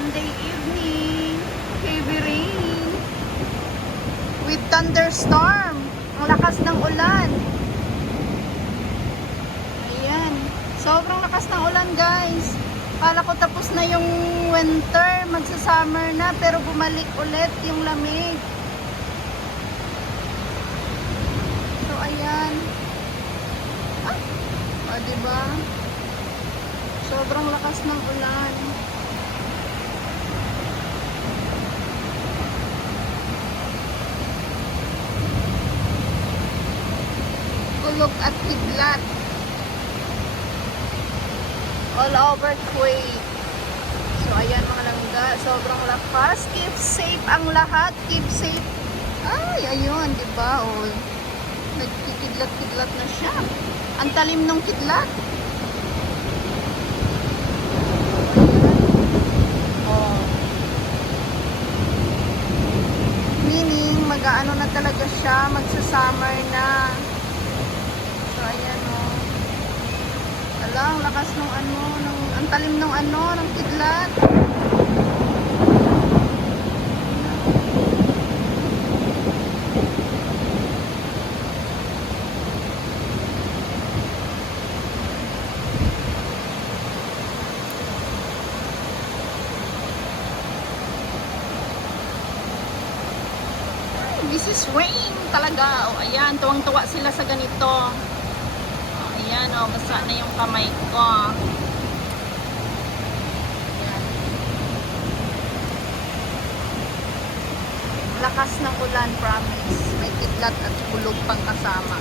Sunday evening. Heavy rain. With thunderstorm. Ang lakas ng ulan. Ayan. Sobrang lakas ng ulan, guys. Kala ko tapos na yung winter. Magsa-summer na. Pero bumalik ulit yung lamig. So, ayan. O, diba? Sobrang lakas ng ulan. Kulog at kidlat. All over Kuwait. So, ayan mga langga. Sobrang lakas. Keep safe ang lahat. Keep safe. Ay, ayun, diba? O, nagkikidlat-kidlat na siya. Ang talim ng kidlat. Meaning, mag-ano na talaga siya, magsa-summer na. So, ayan o. Ala, ang lakas ng ano, ang talim ng ano, ng kidlat. This is rain talaga. O, ayan, tuwang-tuwa sila sa ganito. O, ayan, o, basa na yung kamay ko. Ayan. Lakas ng ulan, promise. May kidlat at kulog pang kasama.